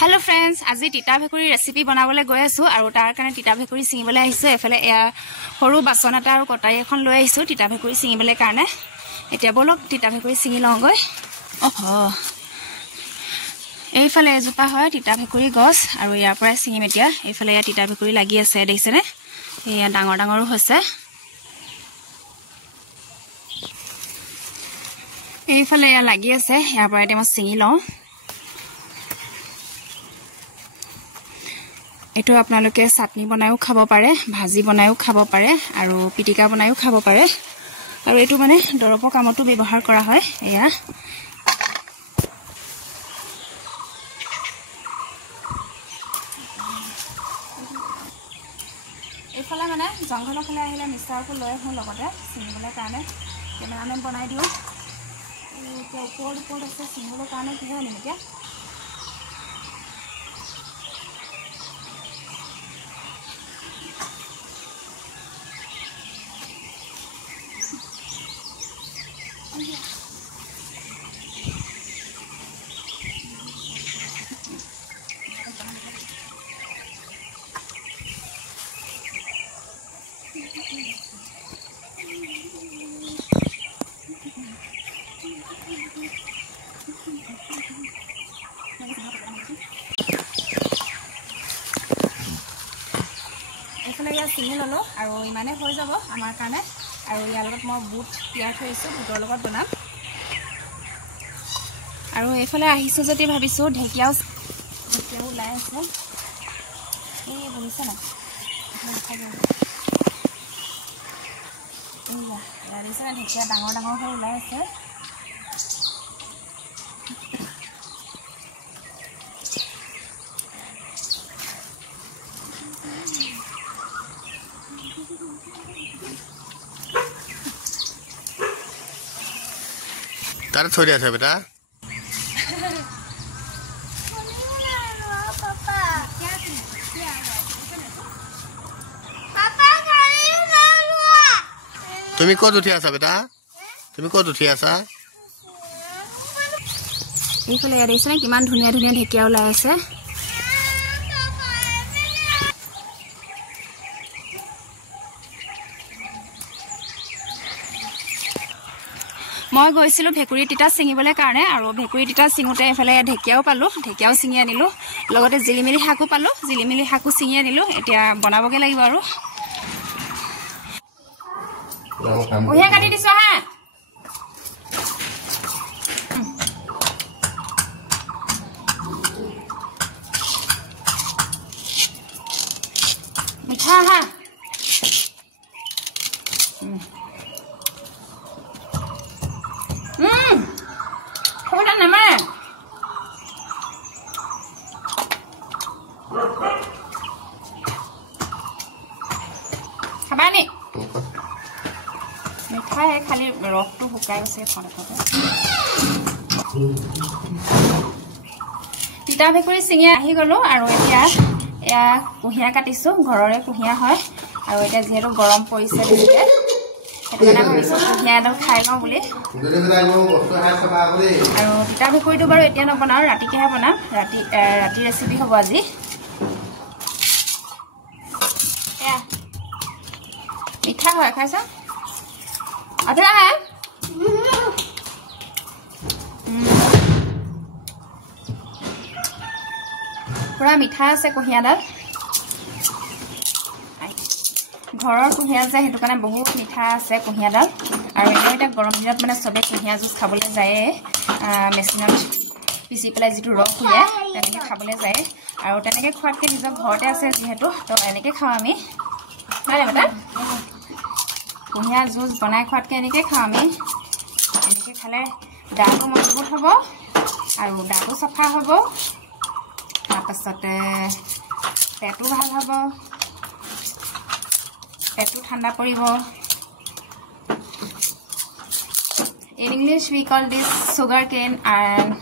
Hello friends आज theta भेकुरी recipe बनाबले गय आसो और तार कारण टीटा भेकुरी सिंगिबले आइसो एफाले सरू बासन एटा और कटारी एखन লৈ आइसो टीटा भेकुरी सिंगिबले कारण एटा बोलक टीटा भेकुरी सिंगि लंगय এইফালে এজোপা হয় টিটা ভেকুৰি গছ আৰু ইয়াৰ পৰা সিঙিম এতিয়া এইফালে ইয়া টিটা ভেকুৰি লাগি আছে দেখিছেনে এয়া ডাঙৰ ডাঙৰো হৈছে এইফালে ইয়া লাগি আছে ইয়াৰ পৰা এতিয়া মই সিঙি লওঁ এটো আপোনালোকে চাটনি বনায়ও খাব পাৰে ভাজি বনায়ও খাব পাৰে আৰু পিটিকা বনায়ও খাব পাৰে আৰু এটো মানে দৰব কামতো ব্যৱহাৰ কৰা হয় এয়া এফালে মানে জংঘলৰ ফালে আহিলে মিষ্টাৰটো লৈ আহো লগতে সিঙিবলৈ কাৰণে কেমেৰামেন বনাই দিও এতিয়া ওপৰত আছে সিঙিবলৈ কাৰণে কি হয় নিমিতিয়া सिंगी ललो और इमाने हो जाब आमार कारणे और यार लगत मैं बुट तैयार थैसो बुटर लगत बनाम और एफाले आहिसो जति भाबिसो ढेकियाও ওলাই আছে এই বহিছে না ইয়াৰ নিচিনা ঢেকিয়া ডাঙৰ ডাঙৰ হৈ ওলাই আছে तार छोड़िया था बेटा तुम्हें कत उठी आसा बेटा तुम्हें कत उठी आसा এইফালে ইয়াত আছে কিমান ধুনিয়া ধুনিয়া ঢেকিয়া ওলাই আছে মই গৈছিলো ভেকুৰি টিটা সিঙিবলে কাৰণে আৰু ভেকুৰি টিটা সিঙুতে এফালে ঢেকিয়াও পালো ঢেকিয়াও সিঙি আনিলো লগতে জিলিমিলি হাকু পালো জিলিমিলি হাকু সিঙি আনিলো এতিয়া বনাবগে লাগিব আৰু ওহে কাটি দিছো হা মিঠা হা খবৰটা নামে খাবানি মিঠা খালি ৰসটো শুকাই আছে ফটাফট টিটা ভেকুৰি সিঙি আহি গলো আৰু এতিয়া এয়া কুহিয়া কাটিছো ঘৰৰে কুহিয়া হয় আৰু এতিয়া যেহেতু গৰম পৰিছে দিলে এটা ভাবিছো কুহিয়া এডাল খাই লওঁ বুলি আৰু টিটা ভেকুৰিটো বাৰু এতিয়া নবনাও ৰাতিকেহে বনাম ৰাতি ৰেচিপি হ'ব আজি মিঠা হয় খাইছ আধৰা হে পুৰা মিঠা আছে কুহিয়াডাল ঘৰৰ কুহিয়া যে হেতু কাৰণে বহুত মিঠা আছে কুহিয়াডাল আৰু এটা গৰম দিনত মানে সবে কুহিয়া জুস খাবলৈ যায় মেচিনত পিছি পেলাই যিটো ৰস হয় তেনেকৈ খাবলৈ যায় আৰু তেনেকৈ খোৱাতকৈ নিজৰ ঘৰতে আছে যিহেতু তো এনেকৈ খাওঁ আমি হয় বেটা কুহিয়া জুস বনাই খোৱাতকৈ এনেকৈ খাওঁ আমি এনেকৈ খালে দাঁতো মজবুত হ'ব আৰু দাঁতো চাফা হ'ব তাৰপাছতে পেটটো ভাল হ'ব पेटू ठंडा पड़िबो in English we call this sugar cane and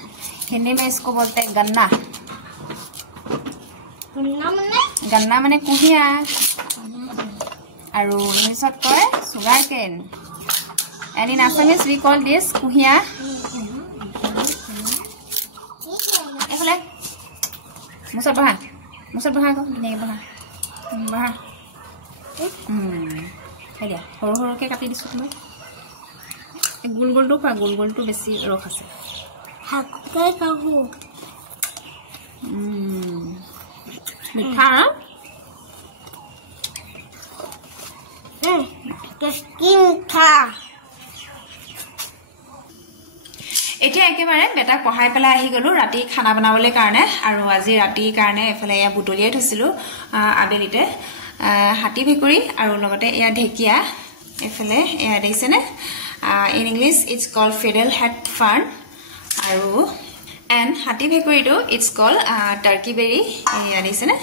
Hindi में इसको बोलते हैं गन्ना गन्ना माने कुहिया और इंग्लिशत कय sugar cane and in Assamese we call this कुहिया মুছত বহা আকৌ ধুনীয়াকৈ বহা খাই দিয়া সৰু সৰুকৈ কাটি দিছোঁ তোমাক গোল গোলটো খোৱা গোল গোলটো বেছি ৰস আছে মিঠা এতিয়া একেবাৰে বেটাক পঢ়াই পেলাই আহি গ'লো ৰাতি খানা বনাবলৈ কাৰণে আৰু আজি ৰাতিৰ কাৰণে এফালে এয়া বুটলিয়াই থৈছিলোঁ আবেলিতে হাতী ভেকুৰী আৰু লগতে এয়া ঢেকীয়া এফালে এয়া দেখিছেনে in English it's called fiddle head fern আৰু এণ্ড হাতী ভেকুৰীটো ইটছ কল্ড টাৰ্কি বেৰী এয়া দেখিছেনে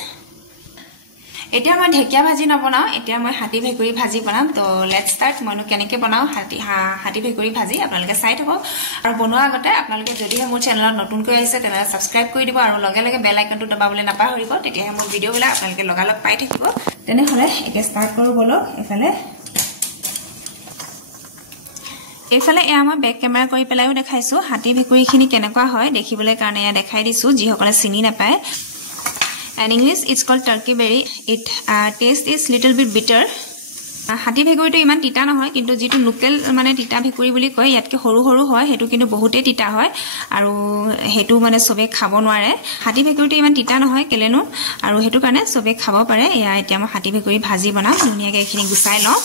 এতিয়া মই ঢেকীয়া ভাজি নবনাওঁ এতিয়া মই হাতী ভেকুৰী ভাজি বনাম তো লেটছ ষ্টাৰ্ট মইনো কেনেকৈ বনাওঁ হাতী ভেকুৰী ভাজি আপোনালোকে চাই থাকক আৰু বনোৱাৰ আগতে আপোনালোকে যদিহে মোৰ চেনেলত নতুনকৈ আহিছে তেনেহ'লে ছাবস্ক্ৰাইব কৰি দিব আৰু লগে লগে বেল আইকনটো দবাবলৈ নাপাহৰিব তেতিয়াহে মোৰ ভিডিঅ'বিলাক আপোনালোকে লগালগ পাই থাকিব তেনেহ'লে এতিয়া ষ্টাৰ্ট কৰোঁ বলক এইফালে এয়া মই বেক কেমেৰা কৰি পেলাইও দেখাইছোঁ হাতী ভেকুৰীখিনি কেনেকুৱা হয় দেখিবলৈ কাৰণে এয়া দেখাই দিছোঁ যিসকলে চিনি নাপায় In English, it's called turkey berry. It taste is little bit bitter. হাতী ভেকুৰীটো ইমান তিতা নহয় কিন্তু যিটো লোকেল মানে তিতা ভেকুৰী বুলি কয় ইয়াতকৈ সৰু সৰু হয় সেইটো কিন্তু বহুতেই তিতা হয় আৰু সেইটো মানে চবে খাব নোৱাৰে হাতী ভেকুৰীটো ইমান তিতা নহয় কেলেনো আৰু সেইটো কাৰণে চবে খাব পাৰে এয়া এতিয়া মই হাতী ভেকুৰী ভাজি বনাম ধুনীয়াকৈ এইখিনি গুচাই লওঁ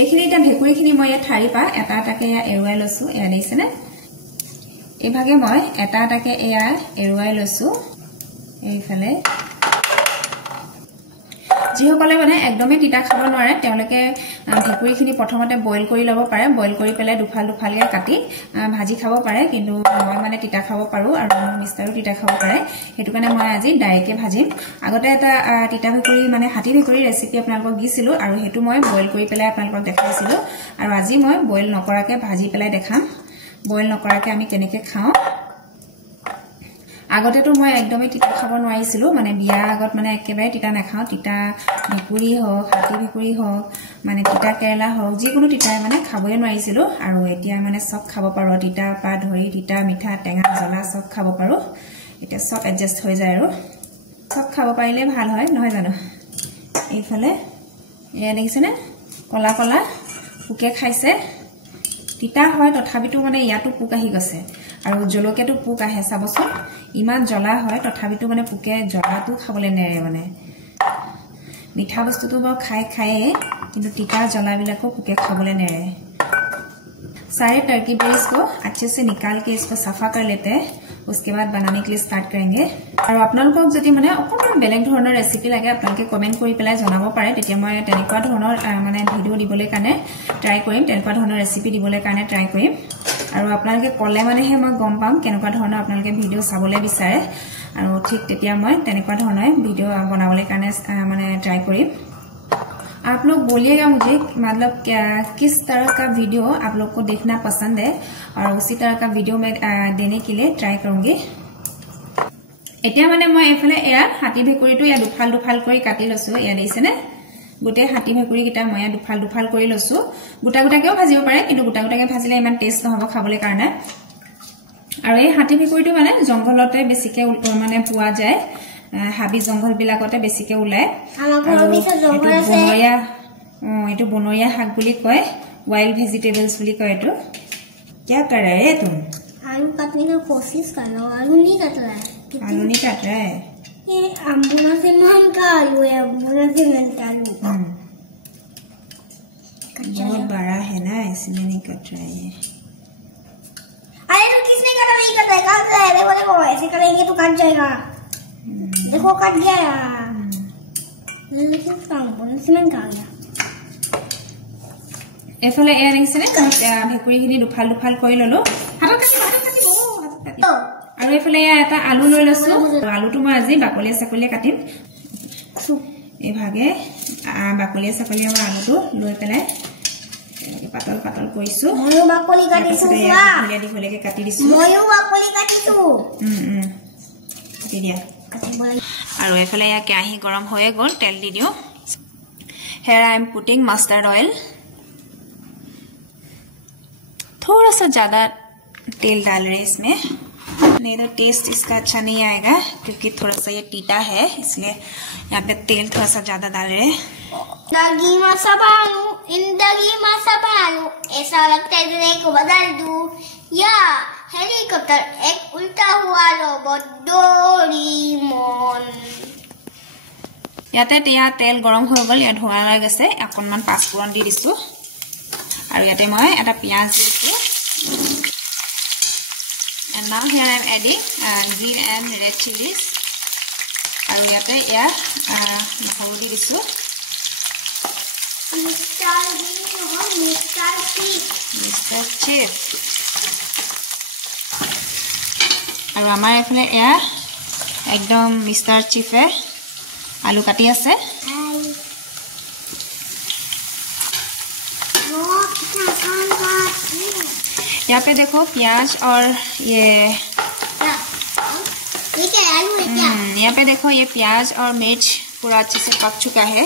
এইখিনি এতিয়া ভেকুৰীখিনি মই ইয়াত ঠাৰি পা এটা এটাকৈ এয়া এৰুৱাই লৈছোঁ এয়া দেখিছেনে এইভাগে মই এটা এটাকৈ এয়া এৰুৱাই লৈছোঁ এইফালে যিসকলে মানে একদমেই তিতা খাব নোৱাৰে তেওঁলোকে ভেকুৰীখিনি প্ৰথমতে বইল কৰি ল'ব পাৰে বইল কৰি পেলাই দুফাল দুফালকৈ কাটি ভাজি খাব পাৰে কিন্তু মই মানে তিতা খাব পাৰোঁ আৰু মোৰ মিষ্টাৰো তিতা খাব পাৰে সেইটো কাৰণে মই আজি ডাইৰেক্টকৈ ভাজিম আগতে এটা তিতা ভেকুৰী মানে হাতী ভেকুৰী ৰেচিপি আপোনালোকক দিছিলোঁ আৰু সেইটো মই বইল কৰি পেলাই আপোনালোকক দেখাইছিলোঁ আৰু আজি মই বইল নকৰাকৈ ভাজি পেলাই দেখাম বইল নকৰাকৈ আমি কেনেকৈ খাওঁ আগতেতো মই একদমেই তিতা খাব নোৱাৰিছিলোঁ মানে বিয়াৰ আগত মানে একেবাৰে তিতা নাখাওঁ তিতা ভেকুৰী হওক হাতী ভেকুৰী হওক মানে তিতা কেৰেলা হওক যিকোনো তিতাই মানে খাবই নোৱাৰিছিলোঁ আৰু এতিয়া মানে চব খাব পাৰোঁ তিতাৰ পৰা ধৰি তিতা মিঠা টেঙা জ্বলা চব খাব পাৰোঁ এতিয়া চব এডজাষ্ট হৈ যায় আৰু চব খাব পাৰিলে ভাল হয় নহয় জানো এইফালে এয়া দেখিছেনে কলা কলা পোকে খাইছে তিতা হয় তথাপিতো মানে ইয়াতো পোক আহি গৈছে আৰু জলকীয়াটো পোক আহে চাবচোন ইমান জ্বলা হয় তথাপিতো মানে পোকে জ্বলাটো খাবলৈ নেৰে মানে মিঠা বস্তুটো বাৰু খায়ে কিন্তু তিতা জ্বলাবিলাকো পোকে খাবলৈ নেৰে सारे टर्की बेरीज को अच्छे से निकाल के इसको सफा कर लेते हैं उसके बाद बनाने के लिए स्टार्ट करेंगे और আপোনালোকক যদি মানে অকমান বেলেগ ধৰণৰ ৰেচিপি লাগে আপোনালোকে কমেন্ট কৰি পেলাই জনাব পাৰে তেতিয়া মই তেনেকুৱা ধৰণৰ মানে ভিডিও দিবলৈ কাৰণে ট্ৰাই কৰিম তেনেকুৱা ধৰণৰ ৰেচিপি দিবলৈ কাৰণে ট্ৰাই কৰিম আৰু আপোনালোকে কলে মানেহে মই গম পাম কেনেকুৱা ধৰণৰ আপোনালোকে ভিডিও চাবলৈ বিচাৰে আৰু ঠিক তেতিয়া মই তেনেকুৱা ধৰণৰ ভিডিও বনাবলৈ কাৰণে মানে ট্ৰাই কৰিম आप लोग बोलिएगा मुझे मतलब किस तरह का वीडियो आप लोग को देखना पसंद है और उसी तरह का वीडियो मैं देने के लिए ट्राई करूंगी এতিয়া মানে মই এফালে এয়া হাতী ভেকুৰীটো এয়া দুফাল দুফাল কৰি কাটি লৈছো এয়া দেখিছেনে গোটে হাতী ভেকুৰী কিটা মই দুফাল দুফাল কৰি লৈছো গোটা গোটাকেও ভাজিব পাৰে কিন্তু গোটা গোটাকে ভাজিলে ইমান টেষ্ট নহব খাবলৈ কাৰণে আৰু এই হাতী ভেকুৰীটো মানে জংঘলতে বেছিকে মানে পোৱা যায় হাবি জংঘল বিলাকতে বেছিকে উলাই এটো বনৰীয়া শাক বুলি কয় वाइल्ड वेजिटेबल्स বুলি কয় এটো क्या कर रहे है तुम आलू काटने की कोशिश कर रहा हूं आलू नहीं काट रहा है ये अम्बुना से महंगा आलू है अम्बुना से महंगा आलू बहुत बड़ा है ना इसलिए नहीं कट रहा है अरे तो किसने काटा नहीं काट रहा है देखो ऐसे करेंगे तो कट जाएगा देखो कट गया लेकिन अम्बुना से महंगा आ गया এফালে এয়া দেখিছেনে ভেকুৰীখিনি দুফাল দুফাল কৰি ললো হাতত কাটি আৰু এফালে এটা আলু লৈ লৈছো আলুটো মই আজি বাকলিয়ে চাকলিয়ে কাটিম এই ভাগে বাকলিয়ে চাকলিয়ে মই আলুটো লৈ পেলাই পাতল পাতল কৰিছো ময়ো বাকলি কাটিছো ধুনীয়া দীঘলীয়াকৈ কাটি দিছো ময়ো বাকলি কাটিছো কাটি দিয়া আৰু এফালে এয়া কেৰাহী গৰম হৈয়ে গ'ল তেল দি দিওঁ here I am putting mustard oil थोड़ा सा ज्यादा तेल डाल रहे हैं इसमें नहीं तो टेस्ट इसका अच्छा नहीं आएगा क्योंकि थोड़ा सा ये टीटा है, इसलिए यहाँ पे तेल थोड़ा सा ज्यादा डाल रहे हैं। ऐसा लगता है दुनिया को बदल दूं या हेलीकॉप्टर एक उल्टा हुआ रोबोट डोरेमन। ইয়াতে তিয়া তেল গৰম হৈ গল, ইয়াত ধোঁৱা ওলাই গৈছে। অকণমান পাঁচফোৰণ দি দিছো আৰু ইয়াতে মই এটা পিঁয়াজ দিছো। And now here I am adding green and red chilies. আৰু ইয়াতে এয়া নহৰু দি দিছো। মিষ্টাৰ চিপ আৰু আমাৰ এফালে এয়া একদম মিষ্টাৰ চিফে आलू काटी आसे। यहाँ पे देखो प्याज और ये यहाँ पे देखो ये प्याज और मिर्च पूरा अच्छे से पक चुका है।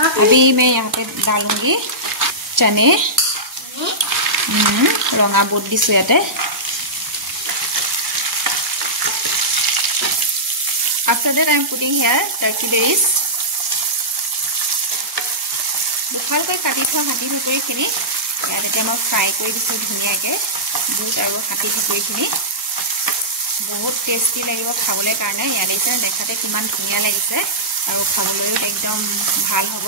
अभी मैं यहाँ पे डालूंगी चने, रंगा बुट दिसो याते। After that, I am putting here turkey berries. दुखाल कोई काटी थोड़ा हाथी भितरी खिनी यार इतना मैं फ्राई कोई दिसो धुनिया के दूध और हाथी भितरी खिनी बहुत टेस्टी लगे खाबले कारण यार इसे देखाते किमान धुनिया लगिसे और खाबले एकदम ভাল হ'ব।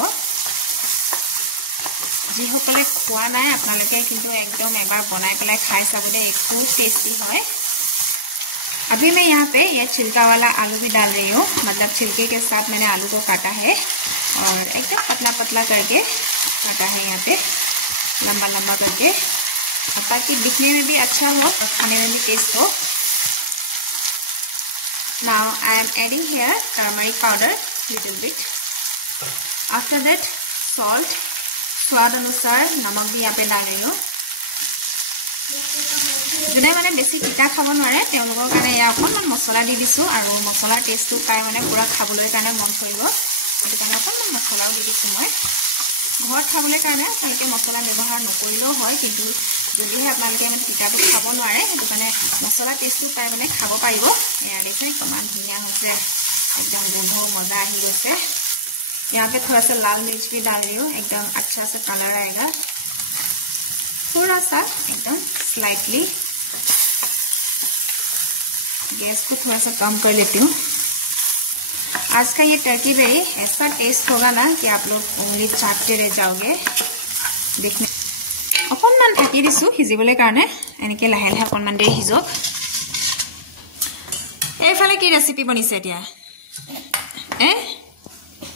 जी সকলে খোৱা নাই আপোনালোকে কিন্তু একদম এবাৰ বনাই পেলাই খাই চাবলে একদম টেस्टी হয়। अभी मैं यहाँ पे ये छिलका वाला आलू भी डाल रही हूँ, मतलब छिलके के साथ मैंने आलू को काटा है और एकदम पतला पतला करके काटा है यहाँ पे लंबा लंबा करके, ताकि दिखने में भी अच्छा हो और खाने में भी टेस्ट हो। Now I am adding here turmeric powder little bit. After that salt, स्वाद अनुसार नमक भी यहाँ पे डाल रही हूँ। जुने माने बेसी तीता खाब नरे तेलुगर काने या अकनमान मसला दि दिसु आरो मसला टेस्ट पाय माने पूरा खाबले काने मन थइबो एतु काने अकनमान मसलाও दि दिसु মই घर खाबले काने भालके मसला व्यवहार नकरिलो হয় কিন্তু যদিহে আপোনালোকে মানে তিতাটো খাব নোৱাৰে এতু কানে मसला टेस्ट पाय माने खाब पारिबो। या देखे किमान धुनिया होसे एकदम गोंधो मजा आहि गसे। यहाँ पे थोड़ा सा लाल मिर्च भी डाल रही हूँ, एकदम अच्छा सा कलर आएगा। थोड़ा सा एकदम स्लाइटली गैस को थोड़ा सा कम कर लेती हूँ। आज का ये टर्की बेरी ऐसा टेस्ट होगा ना कि आप लोग उंगली चाटते रह जाओगे देखने। अकनमान ढाकी दिसु हिजिबले कारणे एनेके लाहे लाहे अकनमान देरि हिजक। एफाले की रेसिपि बनिसे एतिया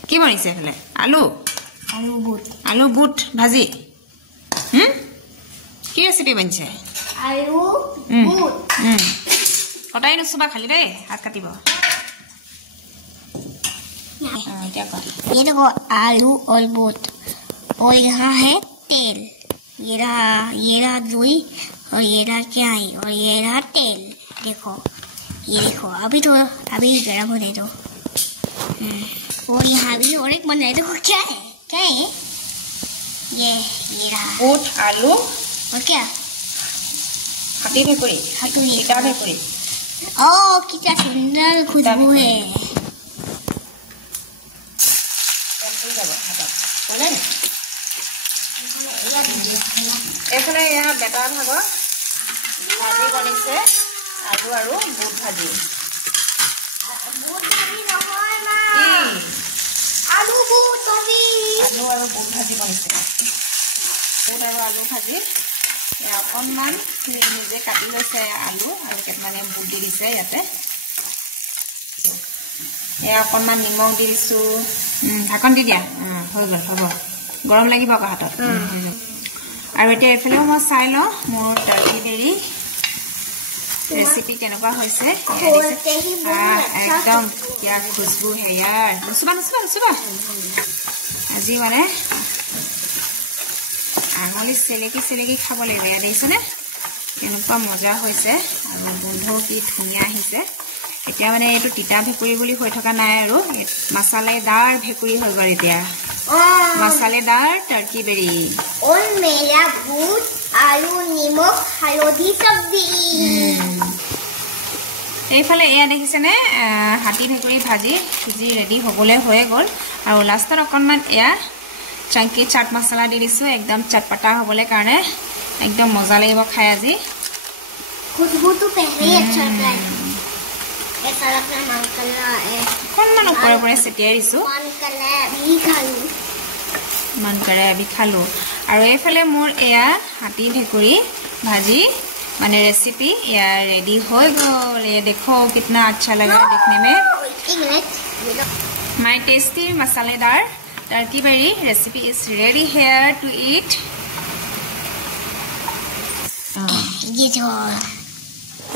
की बनिसे एफाले आलू बुट भाजी की रेसिपि बनছে आलू बुट कटाई नुसुबा खाली रे हाथ काटिबो। क्या कर ये देखो आलू और बुट और यहाँ है तेल, ये रहा रुई और ये रहा चाय और ये रहा तेल। देखो ये देखो अभी गरम होने दो। और यहाँ भी और एक बन रहा है। देखो क्या है ये रहा बुट आलू और क्या हाथी भेकुरी ईटा भेकुरी। ओ कितना सुंदर खुशबू है। एफाले यहाँ बेटार भागर भाजी बनिसे आलू और बुट भाजी। आलू बुट और बुट भाजी बनिसे बुट और आलू भाजी। अकनमान निजे काटी লৈছে आलू और केटमाने बुट দি দিছে ইয়াতে। अकनमान निमख দি দিছো, ढाकन দি দিয়া হৈ গল হ'ব गरम লাগিব কা হাতত। और এতিয়া এফালেও মই চাই লওঁ মোৰ টাৰ্কি বেৰি रेसिपी केनेকুৱা হৈছে। एकदम क्या खुशबू है यार। नुसुबा আজি মানে आंगली सेलेकी खाब लगे देखने केनेকুৱা मजा होइसे और गोंध की धुनिया आहिसे। এতিয়া মানে এটো টিটা ভেকুৰি বুলি হৈ থকা নাই আৰু मसालेदार ভেকুৰি হৈ গল। এতিয়া मसालेदार टर्की बेरी और मेरा बुट आलू नमक हल्दी सब्जी। এইফালে এয়া দেখিছেনে হাতী ভেকুৰী ভাজি সিজি ৰেডি হ'বলৈ হৈয়ে গ'ল আৰু লাষ্টত অকণমান এয়া চাংকি চাট মছলা দি দিছোঁ একদম চটপটা হ'বলৈ কাৰণে একদম মজা লাগিব খাই আজি खुशबू तो पहले ही अच्छा लगता है ऐसा अपना मन कर रहा है অকণমান ওপৰে ওপৰে ছটিয়াই দিছোঁ मन कर रहा है अभी खा लूं मन करे अभी खालो और এইফালে মোৰ এয়া হাতী ভেকুৰী भाजी माने रेसिपी या रेडी हो गल ये देखो कितना अच्छा लग रहा है देखने में माय टेस्टी मसालेदार turkey berry recipe is ready here to eat ये जो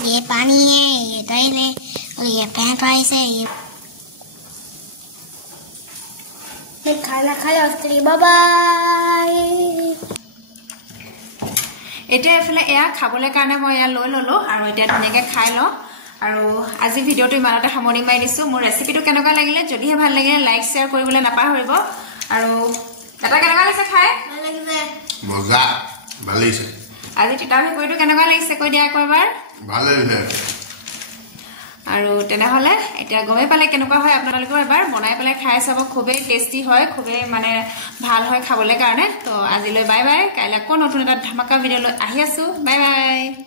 ये पानी है ये दही है और ये फ्रेंच फ्राइज है ये खाना खाया उसके लिए बाय बाय এটা এফালে এয়া খাবলৈ কাৰণে মই এয়া লৈ ললো আৰু এটা ধুনীয়াকৈ খাই ল আৰু আজি ভিডিওটো ইমানতে সামৰণি মাৰি দিছো মোৰ ৰেচিপিটো কেনেকুৱা লাগিলে যদিহে ভাল লাগিলে লাইক শেয়াৰ কৰিবলৈ নাপাহৰিব আৰু এটা কেনেকুৱা লাগিছে খাই ভাল লাগিছে মজা ভাল লাগিছে আজি তিতা ভেকুৰীটো কেনেকুৱা লাগিছে কৈ দিয়া আকৌ এবাৰ ভাল লাগিছে আৰু তেনেহলে এটা গমে পালে কেনেকুৱা হয় আপোনালোকৰ এবাৰ বনাই পেলাই খাই চাব খুবেই টেস্টি হয় খুবেই মানে ভাল হয় খাবলৈ কাৰণে তো আজিলৈ বাই বাই কাইলৈ আকৌ নতুন এটা ধামাকা ভিডিঅ লৈ আহি আছো বাই বাই